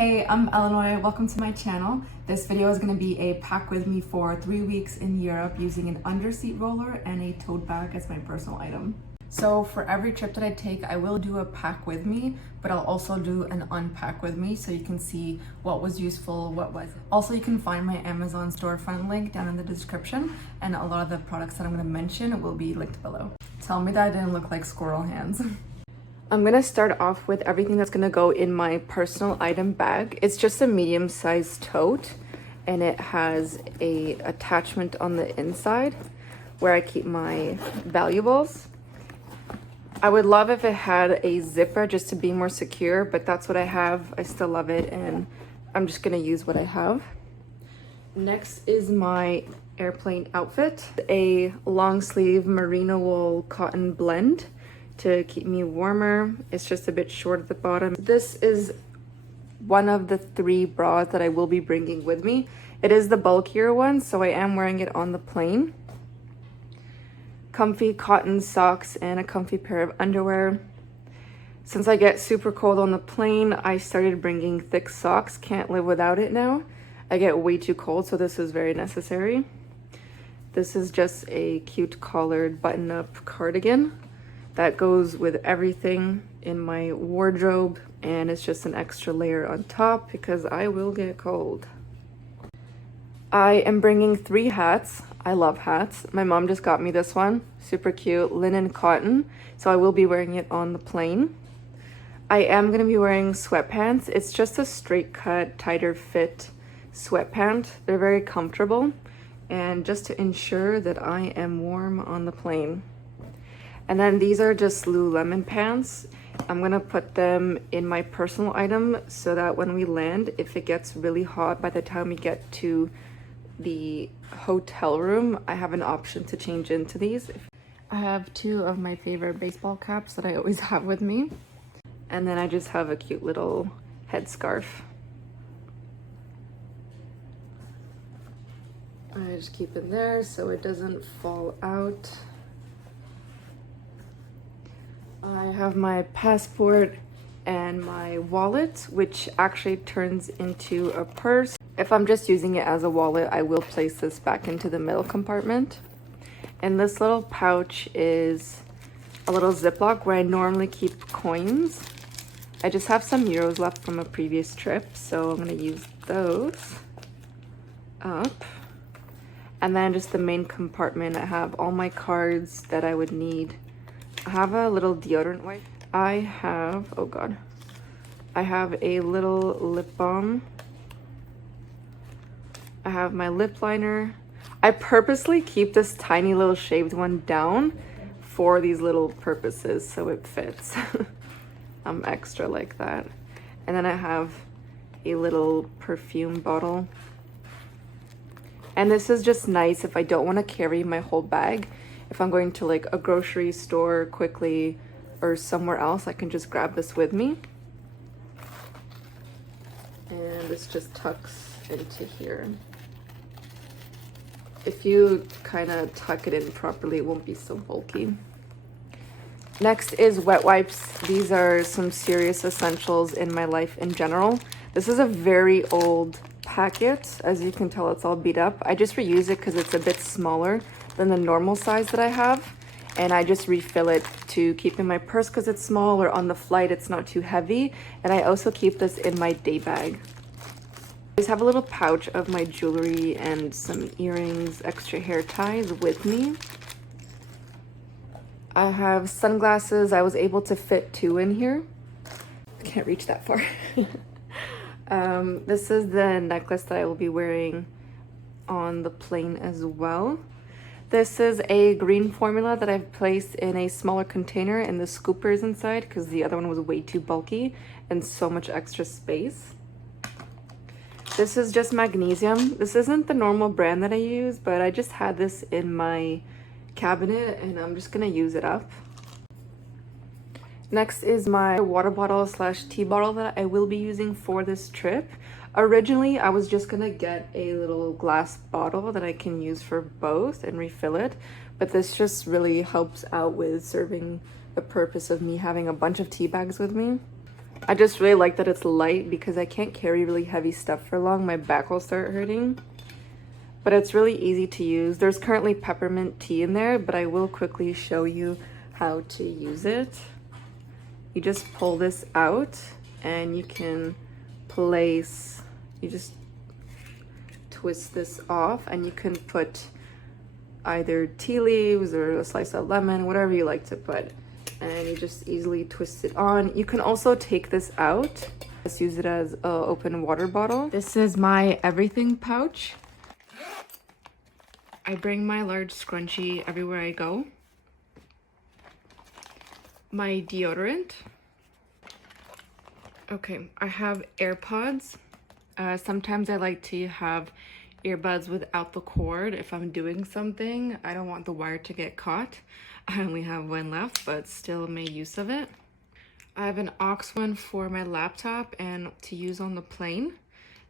Hey, I'm Elinoy. Welcome to my channel. This video is going to be a pack with me for 3 weeks in Europe using an underseat roller and a tote bag as my personal item. So for every trip that I take, I will do a pack with me, but I'll also do an unpack with me so you can see what was useful, what wasn't. Also, you can find my Amazon storefront link down in the description, and a lot of the products that I'm going to mention will be linked below. Tell me that I didn't look like squirrel hands. I'm gonna start off with everything that's gonna go in my personal item bag. It's just a medium-sized tote, and it has a attachment on the inside where I keep my valuables. I would love if it had a zipper just to be more secure, but that's what I have. I still love it, and I'm just gonna use what I have. Next is my airplane outfit, a long sleeve merino wool cotton blend to keep me warmer. It's just a bit short at the bottom. This is one of the 3 bras that I will be bringing with me. It is the bulkier one, so I am wearing it on the plane. Comfy cotton socks and a comfy pair of underwear. Since I get super cold on the plane, I started bringing thick socks. Can't live without it now. I get way too cold, so this is very necessary. This is just a cute collared button-up cardigan that goes with everything in my wardrobe, and it's just an extra layer on top because I will get cold. I am bringing 3 hats. I love hats. My mom just got me this one, super cute, linen cotton, so I will be wearing it on the plane. I am going to be wearing sweatpants. It's just a straight cut, tighter fit sweatpant. They're very comfortable, and just to ensure that I am warm on the plane. And then these are just Lululemon pants. I'm gonna put them in my personal item so that when we land, if it gets really hot by the time we get to the hotel room, I have an option to change into these. I have 2 of my favorite baseball caps that I always have with me. And then I just have a cute little headscarf. I just keep it there so it doesn't fall out. I have my passport and my wallet, which actually turns into a purse. If I'm just using it as a wallet, I will place this back into the middle compartment. And this little pouch is a little Ziploc where I normally keep coins. I just have some euros left from a previous trip, so I'm gonna use those up. And then just the main compartment, I have all my cards that I would need. I have a little deodorant wipe. I have, oh god, I have a little lip balm. I have my lip liner. I purposely keep this tiny little shaved one down for these little purposes so it fits. I'm extra like that. And then I have a little perfume bottle. And this is just nice if I don't want to carry my whole bag. If I'm going to like a grocery store quickly or somewhere else, I can just grab this with me. And this just tucks into here. If you kind of tuck it in properly, it won't be so bulky. Next is wet wipes. These are some serious essentials in my life in general. This is a very old packet. As you can tell, it's all beat up. I just reuse it because it's a bit smaller than the normal size that I have, and I just refill it to keep in my purse because it's small, or on the flight it's not too heavy. And I also keep this in my day bag. I just have a little pouch of my jewelry and some earrings, extra hair ties with me. I have sunglasses. I was able to fit 2 in here. I can't reach that far. This is the necklace that I will be wearing on the plane as well. This is a green formula that I've placed in a smaller container, and the scooper is inside because the other one was way too bulky and so much extra space. This is just magnesium. This isn't the normal brand that I use, but I just had this in my cabinet and I'm just gonna use it up. Next is my water bottle / tea bottle that I will be using for this trip. Originally, I was just gonna get a little glass bottle that I can use for both and refill it, but this just really helps out with serving the purpose of me having a bunch of tea bags with me. I just really like that it's light because I can't carry really heavy stuff for long. My back will start hurting. But it's really easy to use. There's currently peppermint tea in there, but I will quickly show you how to use it. You just pull this out and you can place, you just twist this off and you can put either tea leaves or a slice of lemon, whatever you like to put. And you just easily twist it on. You can also take this out. Just use it as an open water bottle. This is my everything pouch. I bring my large scrunchie everywhere I go. My deodorant. Okay, I have AirPods. Sometimes I like to have earbuds without the cord if I'm doing something. I don't want the wire to get caught. I only have one left, but still made use of it. I have an aux one for my laptop and to use on the plane.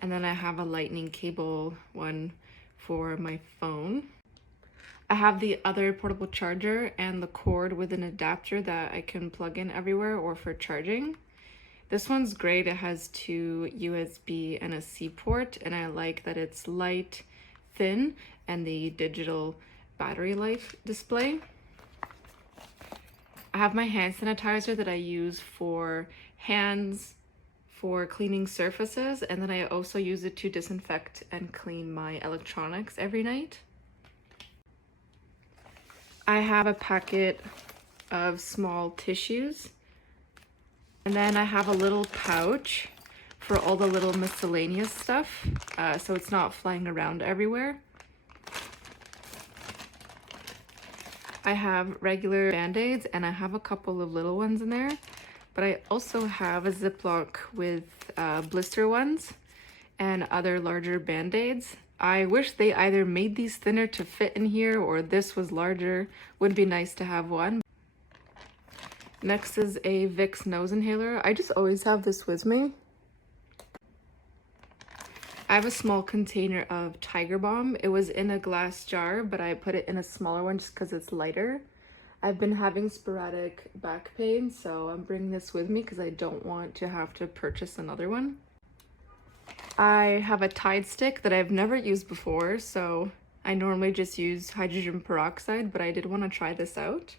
And then I have a lightning cable one for my phone. I have the other portable charger and the cord with an adapter that I can plug in everywhere or for charging. This one's great. It has 2 USB and a C port, and I like that it's light, thin, and the digital battery life display. I have my hand sanitizer that I use for hands, for cleaning surfaces, and then I also use it to disinfect and clean my electronics every night. I have a packet of small tissues. And then I have a little pouch for all the little miscellaneous stuff, so it's not flying around everywhere. I have regular Band-Aids and I have a couple of little ones in there, but I also have a Ziploc with blister ones and other larger Band-Aids. I wish they either made these thinner to fit in here or this was larger. Would be nice to have one. Next is a Vicks nose inhaler. I just always have this with me. I have a small container of Tiger Balm. It was in a glass jar, but I put it in a smaller one just because it's lighter. I've been having sporadic back pain, so I'm bringing this with me because I don't want to have to purchase another one. I have a Tide stick that I've never used before, so I normally just use hydrogen peroxide, but I did want to try this out.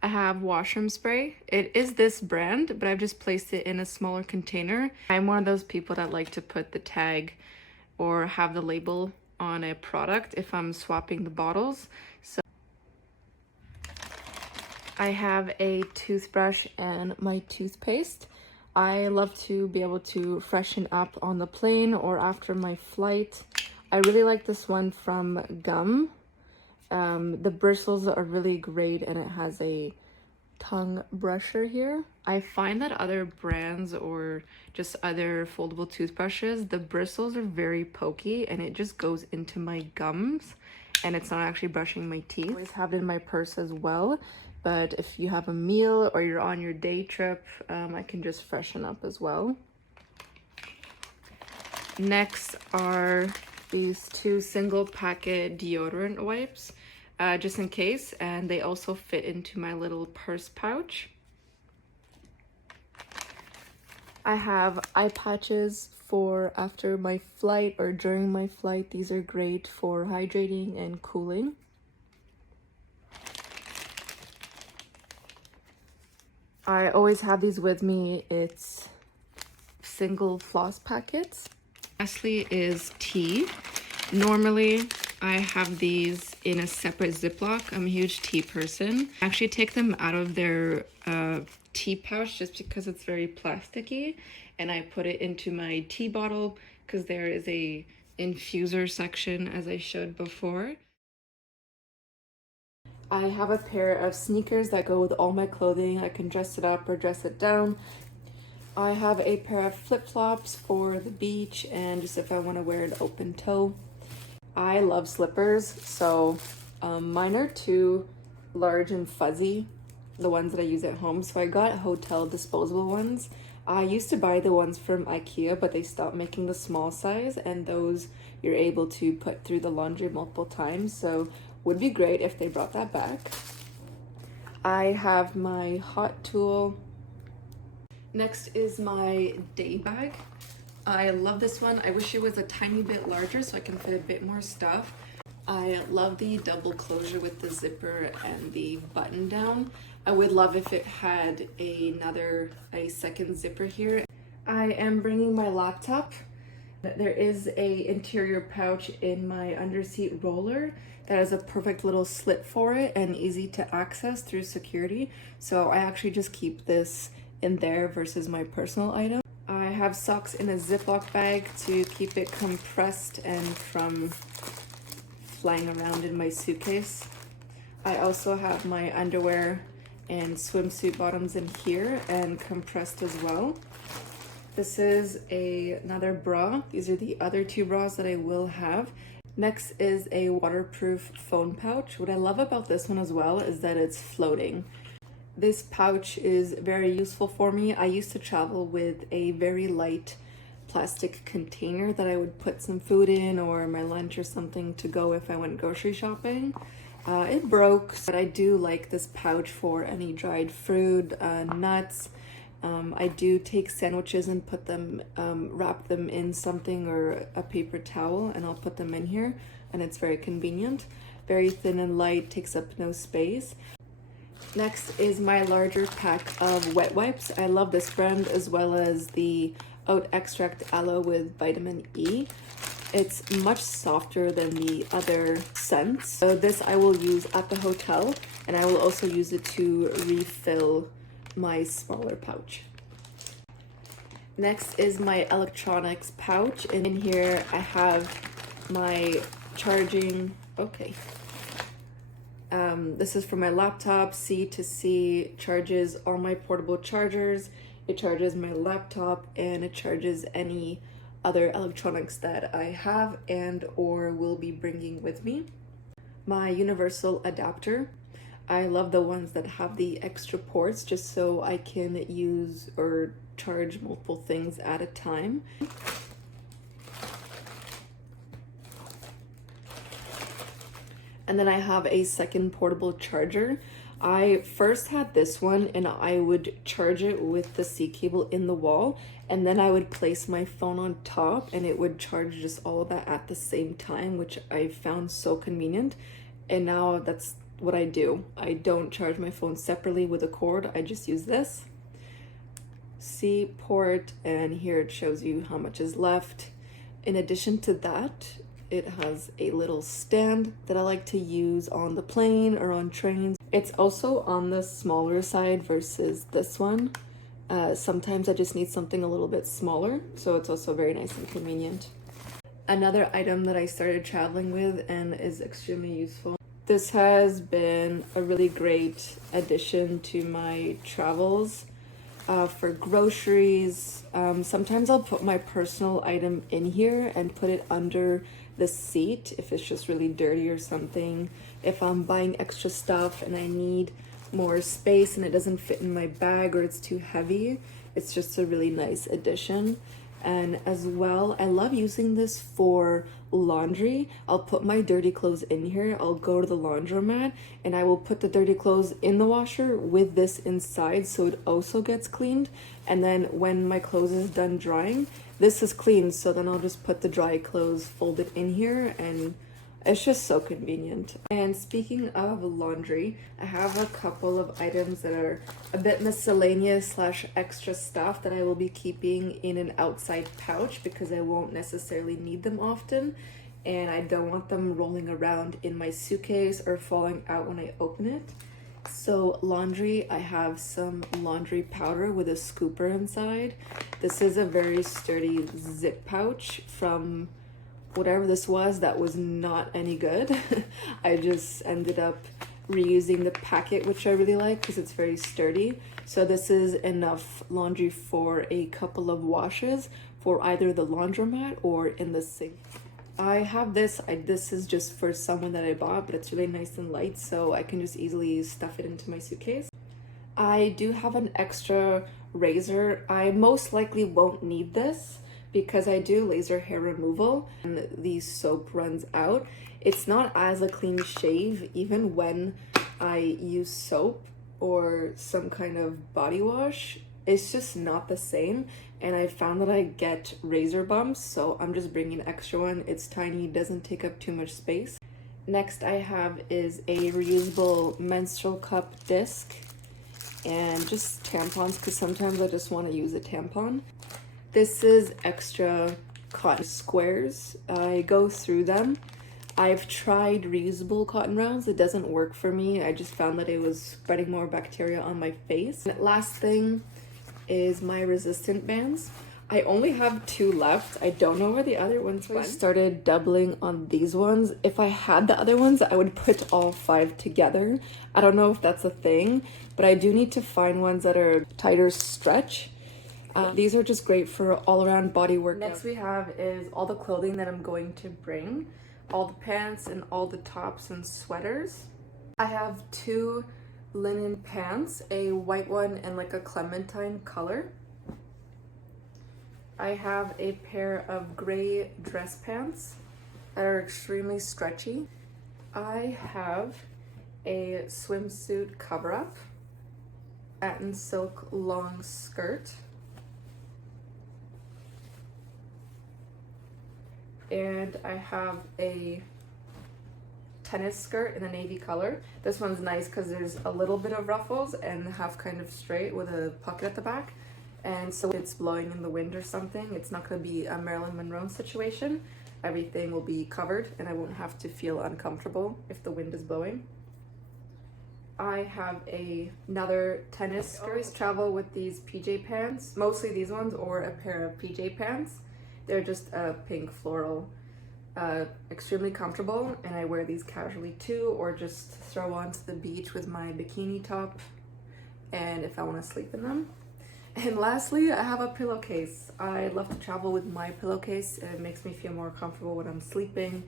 I have washroom spray. It is this brand, but I've just placed it in a smaller container. I'm one of those people that like to put the tag or have the label on a product if I'm swapping the bottles. So I have a toothbrush and my toothpaste. I love to be able to freshen up on the plane or after my flight. I really like this one from Gum. The bristles are really great and it has a tongue brusher here. I find that other brands or just other foldable toothbrushes, the bristles are very pokey and it just goes into my gums and it's not actually brushing my teeth. I always have it in my purse as well, but if you have a meal or you're on your day trip, I can just freshen up as well. Next are these 2 single packet deodorant wipes. Just in case, and they also fit into my little purse pouch. I have eye patches for after my flight or during my flight. These are great for hydrating and cooling. I always have these with me. It's single floss packets. Lastly is tea. Normally, I have these in a separate Ziploc. I'm a huge tea person. I actually take them out of their tea pouch just because it's very plasticky, and I put it into my tea bottle because there is a infuser section as I showed before. I have a pair of sneakers that go with all my clothing. I can dress it up or dress it down. I have a pair of flip-flops for the beach and just if I want to wear an open toe. I love slippers, so mine are too large and fuzzy, the ones that I use at home. So I got hotel disposable ones. I used to buy the ones from IKEA, but they stopped making the small size, and those you're able to put through the laundry multiple times. So would be great if they brought that back. I have my hot tool Next is my day bag. I love this one. I wish it was a tiny bit larger so I can fit a bit more stuff. I love the double closure with the zipper and the button down. I would love if it had a second zipper here. I am bringing my laptop. There is a interior pouch in my underseat roller that has a perfect little slit for it and easy to access through security. So I actually just keep this in there versus my personal item. I have socks in a Ziploc bag to keep it compressed and from flying around in my suitcase. I also have my underwear and swimsuit bottoms in here and compressed as well. This is another bra. These are the other two bras that I will have. Next is a waterproof phone pouch. What I love about this one as well is that it's floating. This pouch is very useful for me. I used to travel with a very light plastic container that I would put some food in or my lunch or something to go if I went grocery shopping. It broke, but I do like this pouch for any dried fruit, nuts. I do take sandwiches and put them, wrap them in something or a paper towel, and I'll put them in here, and it's very convenient. Very thin and light, takes up no space. Next is my larger pack of wet wipes. I love this brand as well as the Oat Extract Aloe with vitamin E. It's much softer than the other scents. So this I will use at the hotel, and I will also use it to refill my smaller pouch. Next is my electronics pouch, and in here I have my charging, this is for my laptop. C to C charges all my portable chargers. It charges my laptop and it charges any other electronics that I have and or will be bringing with me. My universal adapter. I love the ones that have the extra ports just so I can use or charge multiple things at a time. And then I have a second portable charger. I first had this one and I would charge it with the C cable in the wall, and then I would place my phone on top and it would charge just all of that at the same time, which I found so convenient. And now that's what I do. I don't charge my phone separately with a cord. I just use this C port, and here it shows you how much is left. In addition to that, it has a little stand that I like to use on the plane or on trains. It's also on the smaller side versus this one. Sometimes I just need something a little bit smaller, so it's also very nice and convenient. Another item that I started traveling with and is extremely useful. This has been a really great addition to my travels. For groceries, sometimes I'll put my personal item in here and put it under the seat if it's just really dirty or something. If I'm buying extra stuff and I need more space and it doesn't fit in my bag or it's too heavy, it's just a really nice addition. And as well, I love using this for laundry. I'll put my dirty clothes in here. I'll go to the laundromat and I will put the dirty clothes in the washer with this inside so it also gets cleaned. And then when my clothes is done drying, this is clean. So then I'll just put the dry clothes folded in here, and it's just so convenient. And speaking of laundry, I have a couple of items that are a bit miscellaneous / extra stuff that I will be keeping in an outside pouch because I won't necessarily need them often, and I don't want them rolling around in my suitcase or falling out when I open it. So laundry, I have some laundry powder with a scooper inside. This is a very sturdy zip pouch from whatever this was that was not any good. I just ended up reusing the packet, which I really like because it's very sturdy. So this is enough laundry for a couple of washes for either the laundromat or in the sink. I have this. This is just for someone that I bought, but it's really nice and light, so I can just easily stuff it into my suitcase. I do have an extra razor. I most likely won't need this because I do laser hair removal and the soap runs out. It's not as a clean shave even when I use soap or some kind of body wash. it's just not the same. And I found that I get razor bumps, so I'm just bringing an extra one. It's tiny, doesn't take up too much space. Next I have is a reusable menstrual cup disc and just tampons, because sometimes I just want to use a tampon. This is extra cotton squares. I go through them. I've tried reusable cotton rounds. It doesn't work for me. I just found that it was spreading more bacteria on my face. And last thing is my resistant bands. I only have 2 left. I don't know where the other ones went. I started doubling on these ones. If I had the other ones, I would put all 5 together. I don't know if that's a thing, but I do need to find ones that are tighter stretch. These are just great for all around body work. Next we have is all the clothing that I'm going to bring. All the pants and all the tops and sweaters. I have 2 linen pants, a white one and like a clementine color. I have a pair of gray dress pants that are extremely stretchy. I have a swimsuit cover-up, satin silk long skirt, and I have a tennis skirt in a navy color. This one's nice because there's a little bit of ruffles and half kind of straight with a pocket at the back. And so if it's blowing in the wind or something, it's not going to be a Marilyn Monroe situation. Everything will be covered and I won't have to feel uncomfortable if the wind is blowing. I have another tennis skirt. I always travel with these PJ pants, mostly these ones, or a pair of PJ pants. They're just a pink floral, extremely comfortable, and I wear these casually too, or just throw on to the beach with my bikini top, and if I want to sleep in them. And lastly, I have a pillowcase. I love to travel with my pillowcase. It makes me feel more comfortable when I'm sleeping.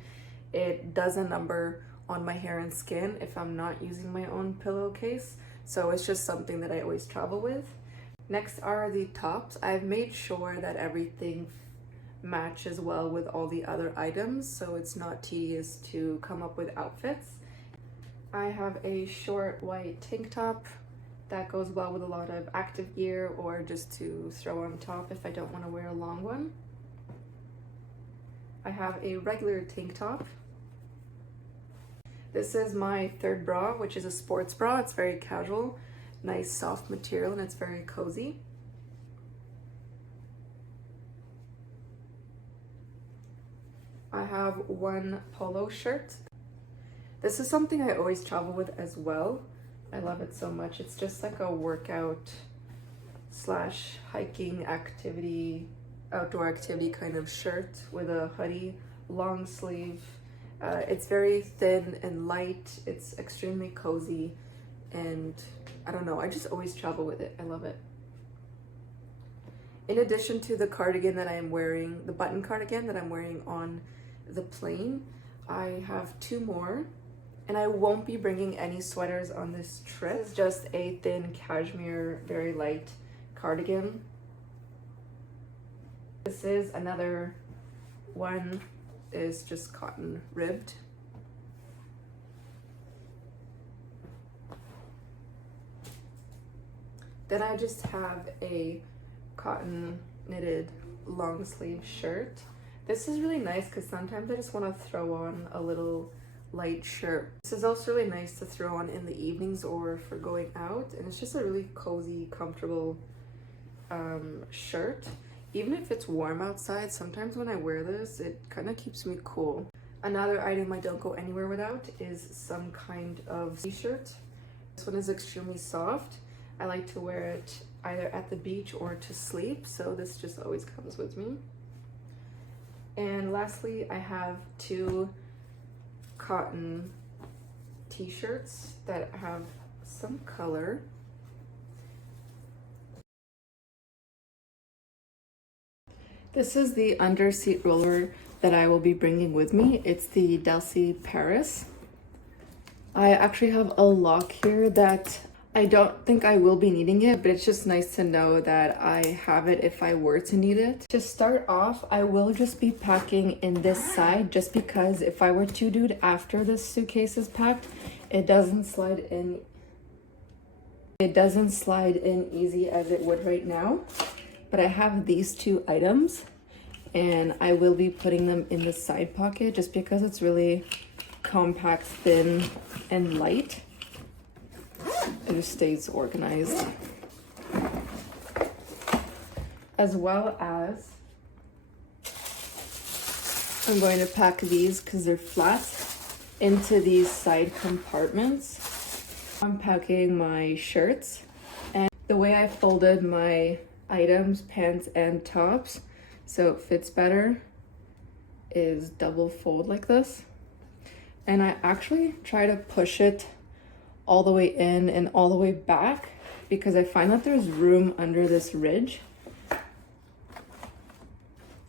It does a number on my hair and skin if I'm not using my own pillowcase, so it's just something that I always travel with. Next are the tops. I've made sure that everything matches well with all the other items, so it's not tedious to come up with outfits. I have a short white tank top that goes well with a lot of active gear, or just to throw on top if I don't want to wear a long one. I have a regular tank top. This is my third bra, which is a sports bra. It's very casual, nice soft material, and it's very cozy. I have one polo shirt. This is something I always travel with as well. I love it so much. It's just like a workout slash hiking activity, outdoor activity kind of shirt with a hoodie, long sleeve. It's very thin and light. It's extremely cozy, and I don't know, I just always travel with it. I love it. In addition to the cardigan that I'm wearing, the button cardigan that I'm wearing on the plane, I have 2 more. And I won't be bringing any sweaters on this trip. This is just a thin cashmere, very light cardigan. This is another one, is just cotton ribbed. Then I just have a cotton knitted long sleeve shirt. This is really nice because sometimes I just want to throw on a little light shirt. This is also really nice to throw on in the evenings or for going out, and it's just a really cozy, comfortable shirt. Even if it's warm outside, sometimes when I wear this, it kind of keeps me cool. Another item I don't go anywhere without is some kind of t-shirt. This one is extremely soft. I like to wear it either at the beach or to sleep, so this just always comes with me. And lastly, I have 2 cotton t-shirts that have some color. This is the underseat roller that I will be bringing with me. It's the Delcy Paris. I actually have a lock here that I don't think I will be needing it, but it's just nice to know that I have it if I were to need it. To start off, I will just be packing in this side, just because if I were to do it after this suitcase is packed, it doesn't slide in It doesn't slide in easy as it would right now, but I have these two items and I will be putting them in the side pocket just because it's really compact, thin, and light. It just stays organized. As well as I'm going to pack these because they're flat into these side compartments. I'm packing my shirts, and the way I folded my items, pants and tops, so it fits better, is double fold like this. And I actually try to push it all the way in and all the way back because I find that there's room under this ridge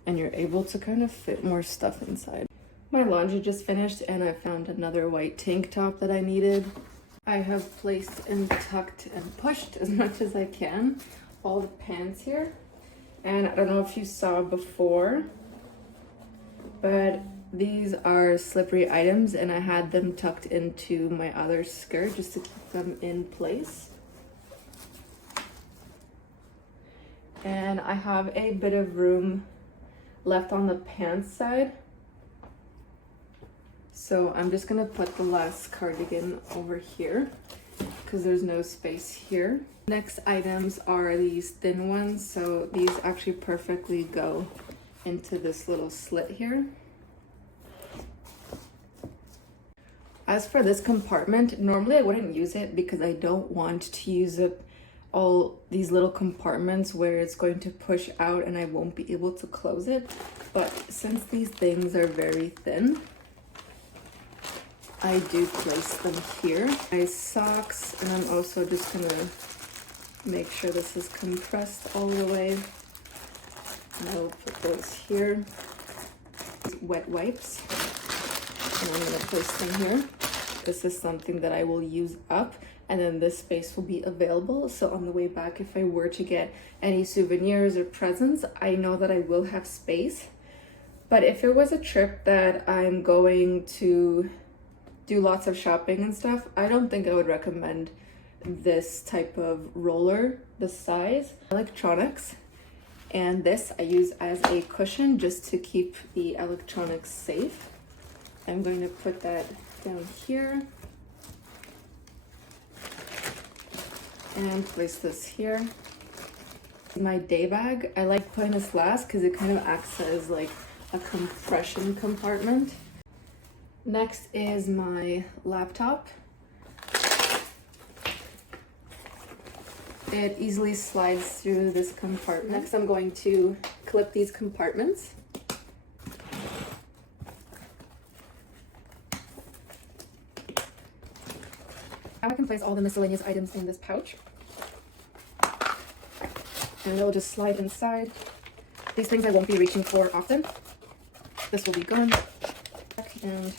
and you're able to kind of fit more stuff inside. My laundry just finished and I found another white tank top that I needed. I have placed and tucked and pushed as much as I can all the pants here. And I don't know if you saw before, but these are slippery items and I had them tucked into my other skirt just to keep them in place. And I have a bit of room left on the pants side. So I'm just gonna put the last cardigan over here because there's no space here. Next items are these thin ones. So these actually perfectly go into this little slit here. As for this compartment, normally I wouldn't use it because I don't want to use it all these little compartments where it's going to push out and I won't be able to close it. But since these things are very thin, I do place them here. My socks, and I'm also just gonna make sure this is compressed all the way. And I'll put those here. Wet wipes, and I'm gonna place them here. This is something that I will use up, and then this space will be available. So on the way back, if I were to get any souvenirs or presents, I know that I will have space. But if it was a trip that I'm going to do lots of shopping and stuff, I don't think I would recommend this type of roller, the size. Electronics, and this I use as a cushion just to keep the electronics safe. I'm going to put that down here and place this here. My day bag, I like putting this last because it kind of acts as like a compression compartment. Next is my laptop. It easily slides through this compartment. Next, I'm going to clip these compartments. Now I can place all the miscellaneous items in this pouch. And it'll just slide inside. These things I won't be reaching for often. This will be gone. And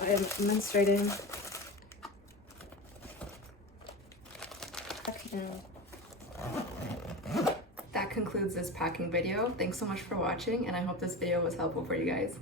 I am menstruating. And that concludes this packing video. Thanks so much for watching, and I hope this video was helpful for you guys.